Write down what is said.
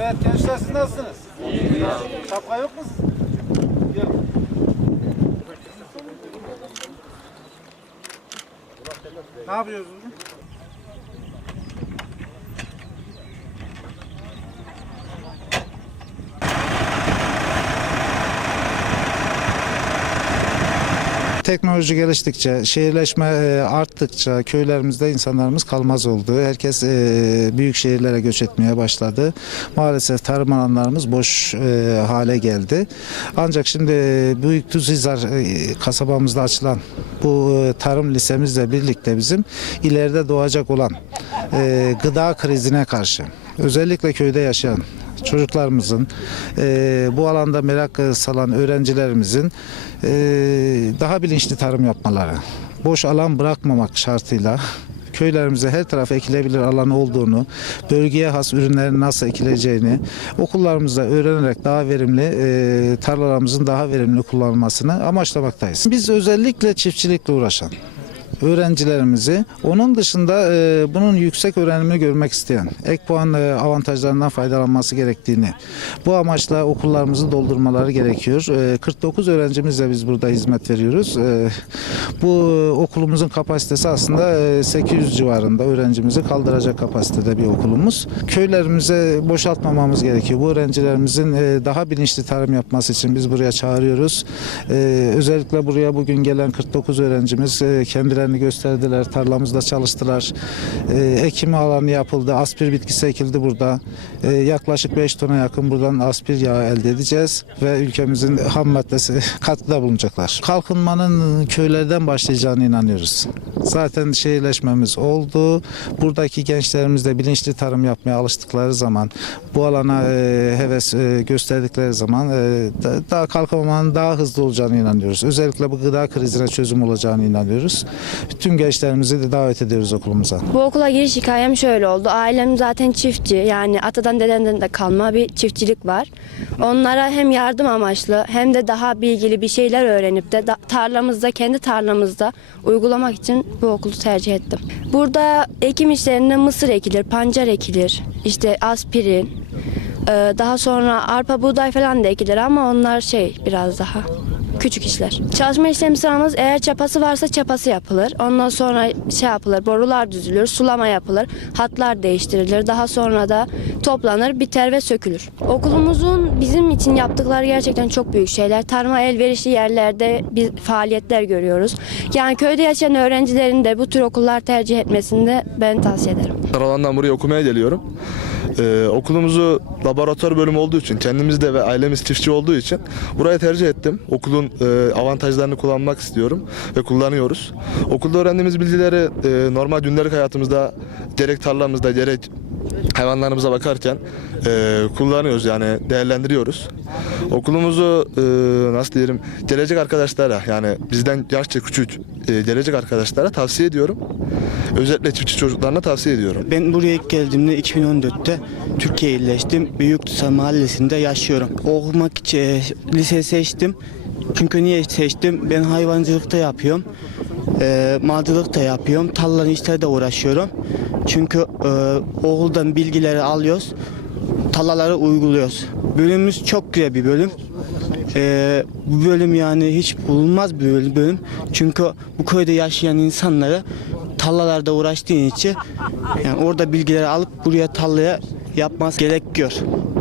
Evet gençler siz nasılsınız? İyi. Şapka yok mu? sizin? Yok. Ne yapıyoruz Teknoloji geliştikçe, şehirleşme e, arttıkça köylerimizde insanlarımız kalmaz oldu. Herkes e, büyük şehirlere göç etmeye başladı. Maalesef tarım alanlarımız boş e, hale geldi. Ancak şimdi Büyük Tuzhizar kasabamızda açılan bu tarım lisemizle birlikte bizim ileride doğacak olan gıda krizine karşı özellikle köyde yaşayan çocuklarımızın e, bu alanda merak salan öğrencilerimizin e, daha bilinçli tarım yapmaları, boş alan bırakmamak şartıyla köylerimize her tarafa ekilebilir alan olduğunu, bölgeye has ürünlerin nasıl ekileceğini okullarımızda öğrenerek daha verimli, e, tarlalarımızın daha verimli kullanılmasını amaçlamaktayız. Biz özellikle çiftçilikle uğraşan, öğrencilerimizi onun dışında e, bunun yüksek öğrenimini görmek isteyen ek puan e, avantajlarından faydalanması gerektiğini bu amaçla okullarımızı doldurmaları gerekiyor. E, 49 öğrencimizle biz burada hizmet veriyoruz. E, bu okulumuzun kapasitesi aslında e, 800 civarında öğrencimizi kaldıracak kapasitede bir okulumuz. Köylerimize boşaltmamamız gerekiyor. Bu öğrencilerimizin e, daha bilinçli tarım yapması için biz buraya çağırıyoruz. E, özellikle buraya bugün gelen 49 öğrencimiz e, kendilerini gösterdiler. Tarlamızda çalıştılar. E, ekimi alanı yapıldı. Aspir bitkisi ekildi burada. E, yaklaşık 5 tona yakın buradan aspir yağı elde edeceğiz ve ülkemizin ham maddesi katkıda bulunacaklar. Kalkınmanın köylerden başlayacağına inanıyoruz. Zaten şehirleşmemiz oldu. Buradaki gençlerimiz de bilinçli tarım yapmaya alıştıkları zaman, bu alana e, heves e, gösterdikleri zaman e, da- daha kalkınmanın daha hızlı olacağına inanıyoruz. Özellikle bu gıda krizine çözüm olacağına inanıyoruz. Tüm gençlerimizi de davet ediyoruz okulumuza. Bu okula giriş hikayem şöyle oldu. Ailem zaten çiftçi. Yani atadan dedenden de kalma bir çiftçilik var. Onlara hem yardım amaçlı hem de daha bilgili bir şeyler öğrenip de da- tarlamızda, kendi tarlamızda uygulamak için bu okulu tercih ettim. Burada ekim işlerinde mısır ekilir, pancar ekilir, işte aspirin, ee, daha sonra arpa, buğday falan da ekilir ama onlar şey biraz daha küçük işler. Çalışma işlemi sıramız eğer çapası varsa çapası yapılır. Ondan sonra şey yapılır, borular düzülür, sulama yapılır, hatlar değiştirilir. Daha sonra da toplanır, biter ve sökülür. Okulumuzun bizim için yaptıkları gerçekten çok büyük şeyler. Tarıma elverişli yerlerde bir faaliyetler görüyoruz. Yani köyde yaşayan öğrencilerin de bu tür okullar tercih etmesini de ben tavsiye ederim. Karavandan buraya okumaya geliyorum. Ee, okulumuzu laboratuvar bölümü olduğu için, kendimiz de ve ailemiz çiftçi olduğu için burayı tercih ettim. Okulun e, avantajlarını kullanmak istiyorum ve kullanıyoruz. Okulda öğrendiğimiz bilgileri e, normal gündelik hayatımızda gerek tarlamızda gerek hayvanlarımıza bakarken e, kullanıyoruz yani değerlendiriyoruz. Okulumuzu e, nasıl diyelim gelecek arkadaşlara yani bizden yaşça küçük e, gelecek arkadaşlara tavsiye ediyorum. Özellikle çiftçi çocuklarına tavsiye ediyorum. Ben buraya ilk geldiğimde 2014'te Türkiye'ye yerleştim. Büyüktusa mahallesinde yaşıyorum. Okumak için e, lise seçtim. Çünkü niye seçtim? Ben hayvancılıkta yapıyorum. E, mağdurluk da yapıyorum. Tarlalı işlerle de uğraşıyorum. Çünkü e, okuldan bilgileri alıyoruz. Tarlaları uyguluyoruz. Bölümümüz çok güzel bir bölüm. E, bu bölüm yani hiç bulunmaz bir böl- bölüm. Çünkü bu köyde yaşayan insanları tarlalarda uğraştığın için yani orada bilgileri alıp buraya tarlaya yapması gerekiyor. Kanka